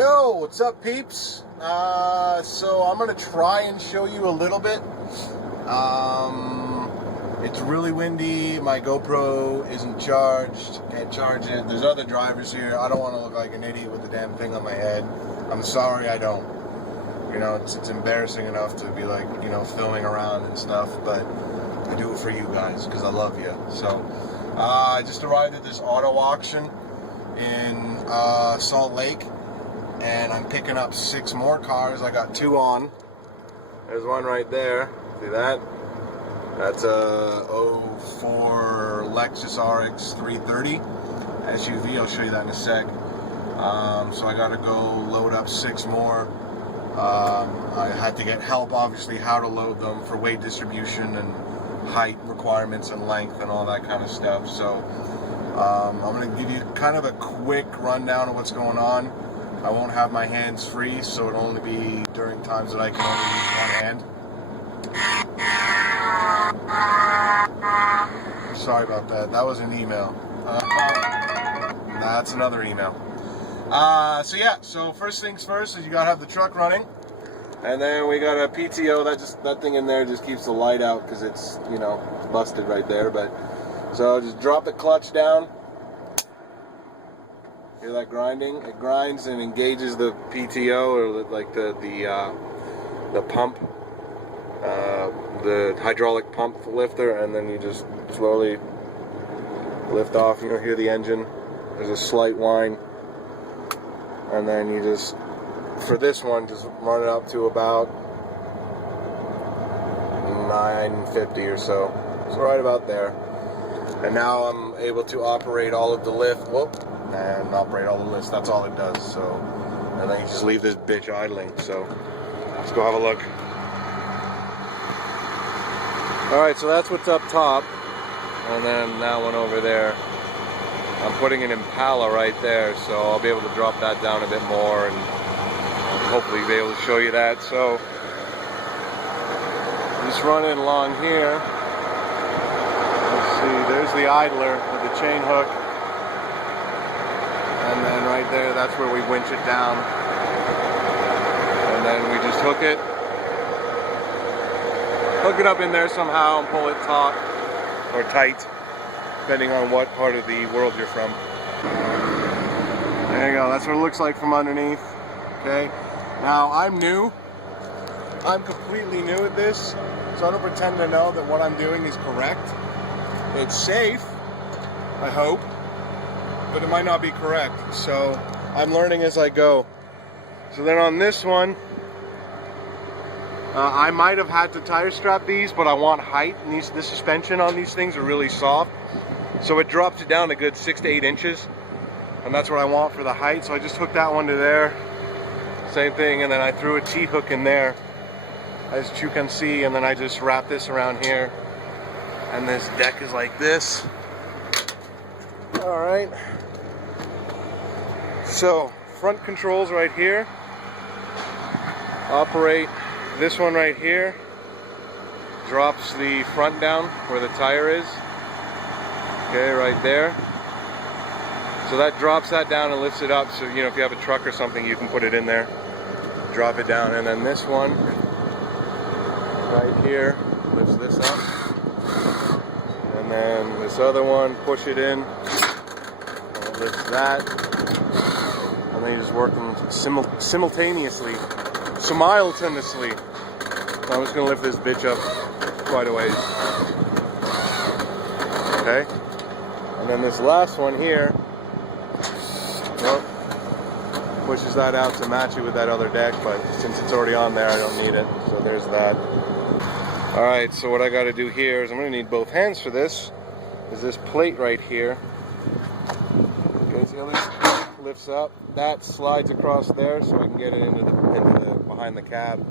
Yo, what's up, peeps? So I'm gonna try and show you a little bit. It's really windy. My GoPro isn't charged. Can't charge it. There's other drivers here. I don't want to look like an idiot with the damn thing on my head. I'm sorry, I don't. You know, it's embarrassing enough to be like, you know, filming around and stuff, but I do it for you guys because I love you. So I just arrived at this auto auction in Salt Lake, and I'm picking up 6 more cars. I got 2 on. There's one right there. See that? That's a 04 Lexus RX 330 SUV. I'll show you that in a sec. So I gotta go load up 6 more. I had to get help, obviously, how to load them for weight distribution and height requirements and length and all that kind of stuff. So I'm going to give you kind of a quick rundown of what's going on. I won't have my hands free, so it'll only be during times that I can only use one hand. Sorry about that. That was an email. That's another email. So first things first is you gotta have the truck running, and then we got a PTO. That thing in there just keeps the light out because it's, you know, busted right there. But so just drop the clutch down. Hear that grinding? It grinds and engages the PTO, or like the pump, the hydraulic pump lifter, and then you just slowly lift off. You'll hear the engine. There's a slight whine. And then you just, for this one, just run it up to about 950 or so. It's right about there. And now I'm able to operate all of the lift. And operate all the lifts. That's all it does. So, and then you just leave this bitch idling. So, let's go have a look. Alright, so that's what's up top. And then that one over there. I'm putting an Impala right there, so I'll be able to drop that down a bit more and hopefully be able to show you that. So just running along here. Let's see, there's the idler with the chain hook, and then right there, that's where we winch it down, and then we just hook it up in there somehow and pull it taut or tight, depending on what part of the world you're from. There you go, that's what it looks like from underneath. Okay, now I'm new. I'm completely new at this, so I don't pretend to know that what I'm doing is correct. It's safe, I hope, but it might not be correct. So I'm learning as I go. So then on this one, I might have had to tire strap these, but I want height, and the suspension on these things are really soft. So it drops it down a good 6 to 8 inches, and that's what I want for the height. So I just hooked that one to there, same thing, and then I threw a T-hook in there, as you can see, and then I just wrap this around here, and this deck is like this. All right. So front controls right here. Operate this one right here. Drops the front down where the tire is. Okay, right there. So that drops that down and lifts it up, so, you know, if you have a truck or something, you can put it in there, drop it down. And then this one right here lifts this up, and then this other one, push it in, and it lifts that, and then you just work them simultaneously. So I'm just gonna lift this bitch up quite a ways. Okay. And then this last one here, well, pushes that out to match it with that other deck, but since it's already on there, I don't need it. So there's that. Alright, so what I got to do here is I'm going to need both hands for this. Is this plate right here. Okay, see how this lifts up? That slides across there so I can get it into the behind the cab.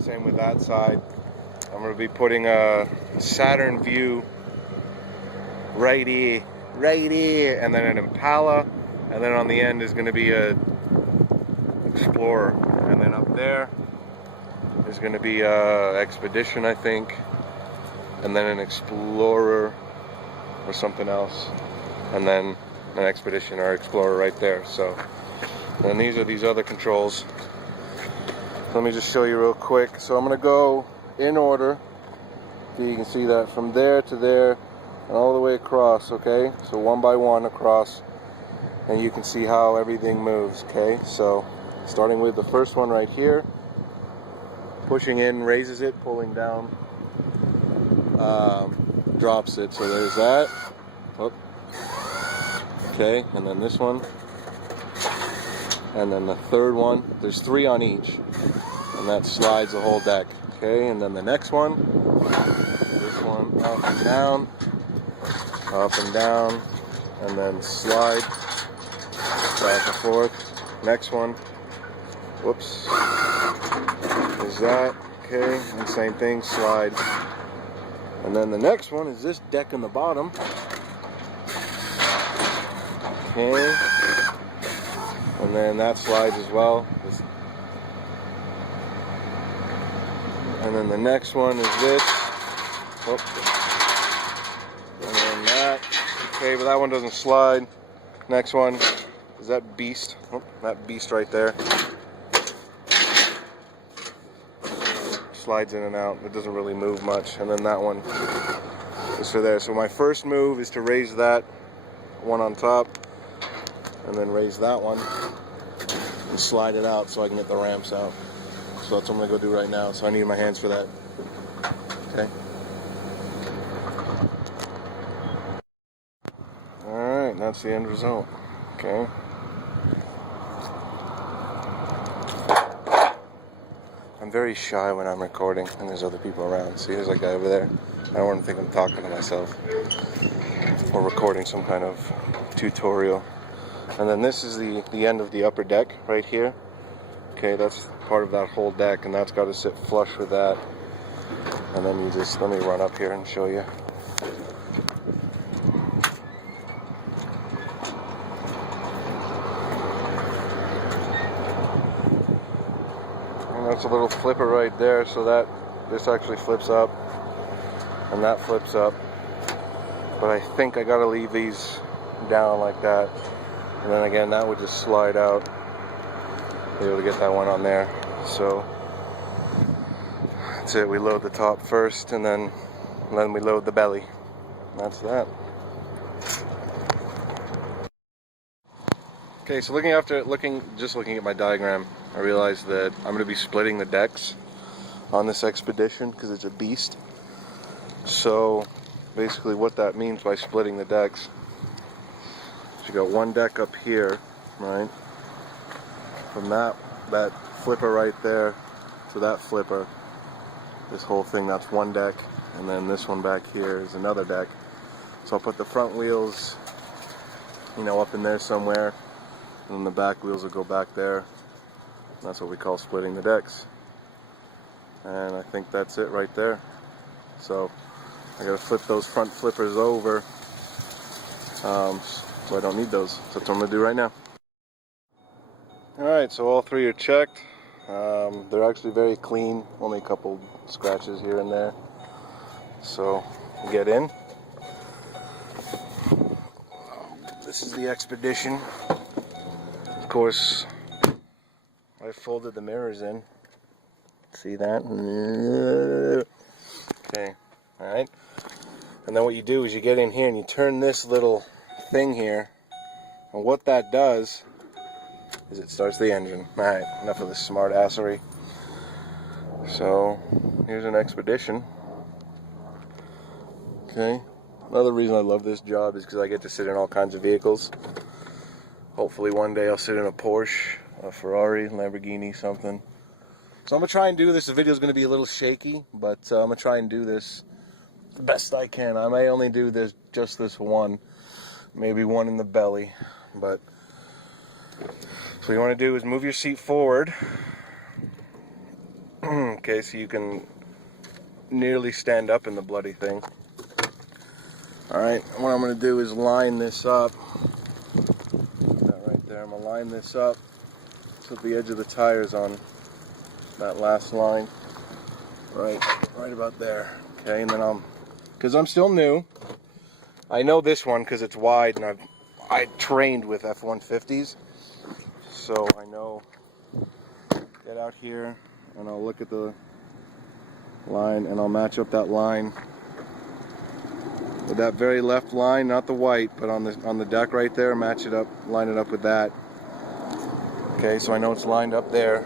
Same with that side. I'm going to be putting a Saturn View right here, and then an Impala, and then on the end is going to be a Explorer, and then up there is going to be a Expedition, I think, and then an Explorer or something else, and then an Expedition or Explorer right there. So And these are these other controls. Let me just show you real quick. So I'm going to go in order. So you can see that from there to there and all the way across, okay? So one by one across, and you can see how everything moves, okay? So starting with the first one right here, pushing in raises it, pulling down drops it. So there's that. Oh. Okay, and then this one, and then the third one. There's 3 on each, and that slides the whole deck. Okay, and then the next one, this one, up and down, and then slide back and forth. Next one, whoops, is that, okay, and same thing, slide. And then the next one is this deck in the bottom. Okay, and then that slides as well. And then the next one is this. Oh. And then that. Okay, but that one doesn't slide. Next one is that beast. Oh, that beast right there. Slides in and out. It doesn't really move much. And then that one is for there. So my first move is to raise that one on top, and then raise that one and slide it out so I can get the ramps out. So that's what I'm going to go do right now. So I need my hands for that. Okay. Alright, that's the end result. Okay. I'm very shy when I'm recording and there's other people around. See, there's a guy over there. I don't want to think I'm talking to myself or recording some kind of tutorial. And then this is the end of the upper deck right here. Okay, that's part of that whole deck, and that's got to sit flush with that. And then you just, let me run up here and show you. And that's a little flipper right there, so that this actually flips up, and that flips up. But I think I got to leave these down like that. And then again, that would just slide out. Be able to get that one on there. So that's it. We load the top first, and then we load the belly. That's that. Okay, so just looking at my diagram, I realized that I'm going to be splitting the decks on this expedition because it's a beast. So basically, what that means by splitting the decks, so you got one deck up here, right? From that flipper right there to that flipper, this whole thing, that's one deck, and then this one back here is another deck. So I'll put the front wheels, you know, up in there somewhere, and then the back wheels will go back there. And that's what we call splitting the decks. And I think that's it right there. So I gotta flip those front flippers over, so I don't need those. So that's what I'm gonna do right now. Alright, so all 3 are checked. They're actually very clean, only a couple scratches here and there. So get in. This is the expedition. Of course, I folded the mirrors in. See that? Okay, alright. And then what you do is you get in here and you turn this little thing here, and what that does is it starts the engine. Alright, enough of this smart assery. So here's an expedition. Okay, another reason I love this job is because I get to sit in all kinds of vehicles. Hopefully one day I'll sit in a Porsche, a Ferrari, Lamborghini, something. So I'm going to try and do this. The video is going to be a little shaky, but I'm going to try and do this the best I can. I may only do just this one, maybe one in the belly, but so what you want to do is move your seat forward. Okay, so you can nearly stand up in the bloody thing. Alright, what I'm going to do is line this up. That right there. I'm going to line this up so the edge of the tire's on that last line. Right about there. Okay, and then because I'm still new, I know this one because it's wide, and I trained with F-150s. so I know. Get out here and I'll look at the line and I'll match up that line with that very left line, not the white, but on the deck right there. Match it up, line it up with that. Okay, so I know it's lined up there.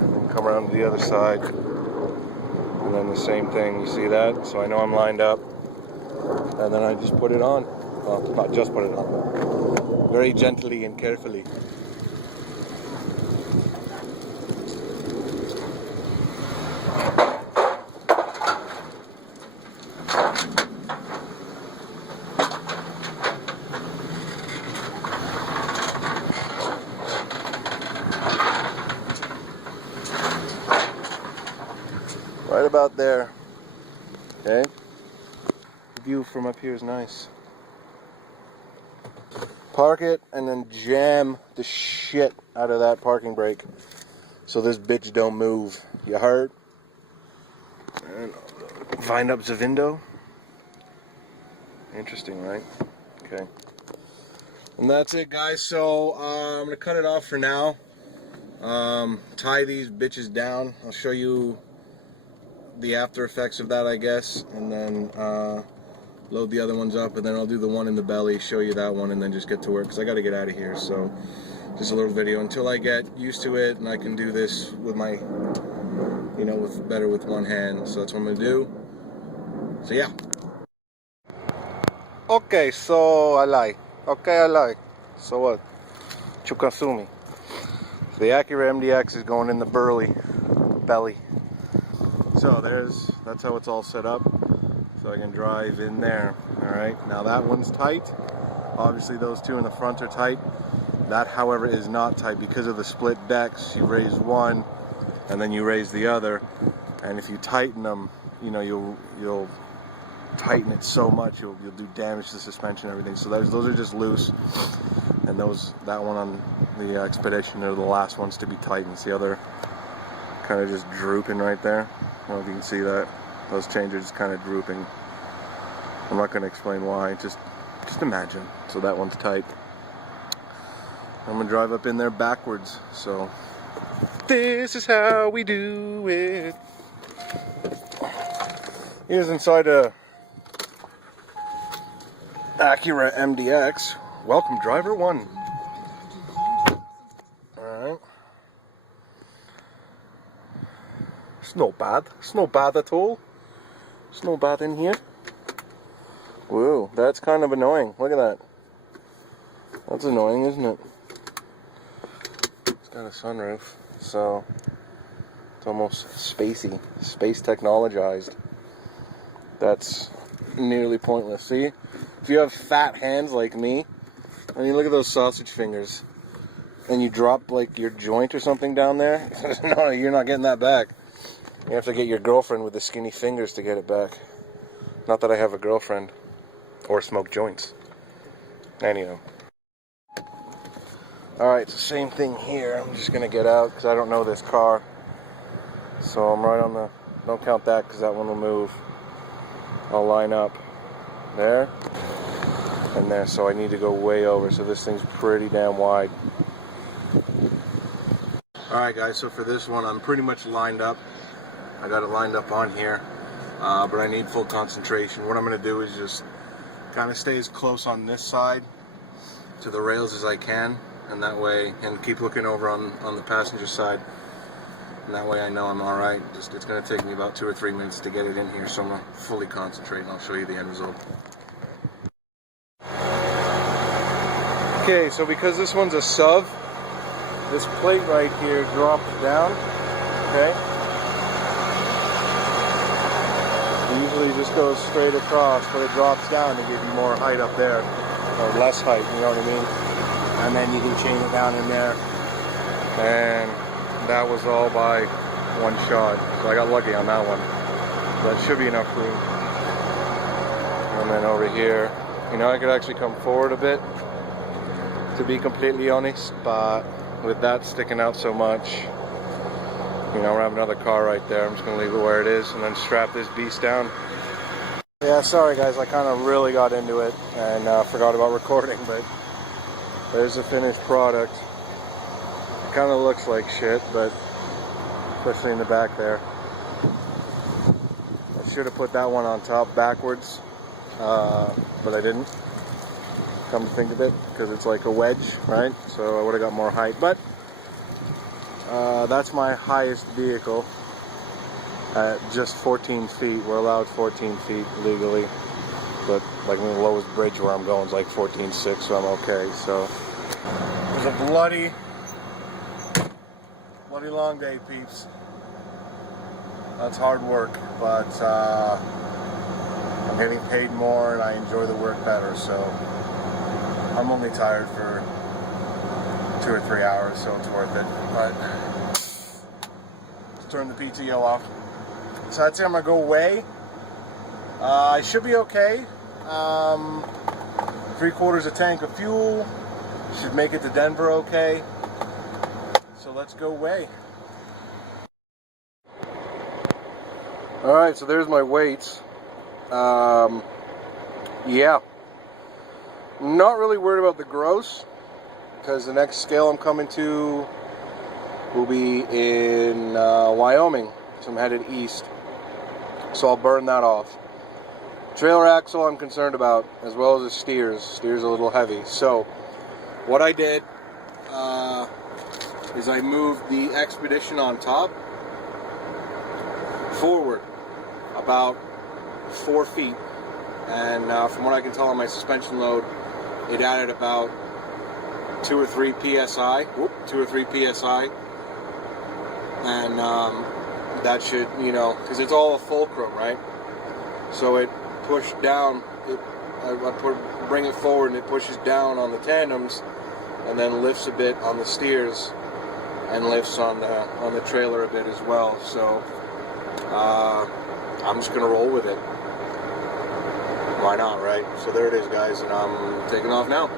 And then come around to the other side, and then the same thing. You see that? So I know I'm lined up, and then I just put it on. Well, not just put it on, very gently and carefully. Right about there. Okay. The view from up here is nice. Park it and then jam the shit out of that parking brake so this bitch don't move. You heard? And wind up the window. Interesting, right? Okay. And that's it, guys. So I'm gonna cut it off for now. Tie these bitches down. I'll show you the after effects of that, I guess, and then load the other ones up, and then I'll do the one in the belly, show you that one, and then just get to work because I got to get out of here. So just a little video until I get used to it and I can do this with my, you know, with one hand. So that's what I'm gonna do. So yeah. Okay, so I lie. Okay, I lie. So what? Chukasumi. So the Acura MDX is going in the belly. So that's how it's all set up, so I can drive in there. Alright, now that one's tight. Obviously those two in the front are tight. That, however, is not tight because of the split decks. You raise one and then you raise the other, and if you tighten them, you know, you'll tighten it so much you'll do damage to the suspension and everything. So those are just loose, and that one on the Expedition are the last ones to be tightened. See how they're kind of just drooping right there? I don't know if you can see that. Those chains are just kind of drooping. I'm not going to explain why. Just imagine. So that one's tight. I'm going to drive up in there backwards. So this is how we do it. Here's inside a Acura MDX. Welcome, driver one. Alright. It's not bad. It's not bad at all. It's not bad in here. Whoa, that's kind of annoying. Look at that. That's annoying, isn't it? It's got a sunroof, so it's almost spacey. Space technologized. That's nearly pointless. See? If you have fat hands like me, I mean, look at those sausage fingers, and you drop like your joint or something down there, no, you're not getting that back. You have to get your girlfriend with the skinny fingers to get it back. Not that I have a girlfriend or smoke joints. Anyhow. Alright, it's the same thing here. I'm just going to get out because I don't know this car. So I'm right on the... Don't count that because that one will move. I'll line up there and there. So I need to go way over. So this thing's pretty damn wide. Alright guys, so for this one I'm pretty much lined up. I got it lined up on here, but I need full concentration. What I'm going to do is just kind of stay as close on this side to the rails as I can, and that way, and keep looking over on the passenger side, and that way I know I'm alright. It's going to take me about 2 or 3 minutes to get it in here, so I'm going to fully concentrate and I'll show you the end result. Okay, so because this one's a SUV, this plate right here drops down, okay? It usually just goes straight across, but it drops down to give you more height up there, or less height, you know what I mean? And then you can chain it down in there, and that was all by one shot, so I got lucky on that one. So that should be enough room. And then over here, you know, I could actually come forward a bit, to be completely honest, but with that sticking out so much, you know, I have another car right there. I'm just going to leave it where it is and then strap this beast down. Yeah, sorry guys, I kind of really got into it and forgot about recording, but There's the finished product. It kind of looks like shit, but especially in the back there. I should have put that one on top backwards, but I didn't. Come to think of it, because it's like a wedge, right? So I would have got more height, but that's my highest vehicle at just 14 feet. We're allowed 14 feet legally, but like the lowest bridge where I'm going is like 14.6, so I'm okay. So it was a bloody long day, peeps. That's hard work, but I'm getting paid more and I enjoy the work better, so I'm only tired for 2 or 3 hours, so it's worth it. But let's turn the PTO off. So I'd say I'm gonna go away. I should be okay. 3/4 a tank of fuel. Should make it to Denver okay. So let's go away. Alright, so there's my weights. Yeah. Not really worried about the gross, because the next scale I'm coming to will be in Wyoming, so I'm headed east. So I'll burn that off. Trailer axle I'm concerned about, as well as the steers. Steers a little heavy. So what I did is I moved the Expedition on top forward about 4 feet, and from what I can tell on my suspension load, it added about 2 or 3 psi. 2 or 3 psi, and that should, you know, because it's all a fulcrum, right? So it pushed down. Bring it forward, and it pushes down on the tandems, and then lifts a bit on the steers, and lifts on the trailer a bit as well. So I'm just gonna roll with it. Why not, right? So there it is, guys, and I'm taking off now.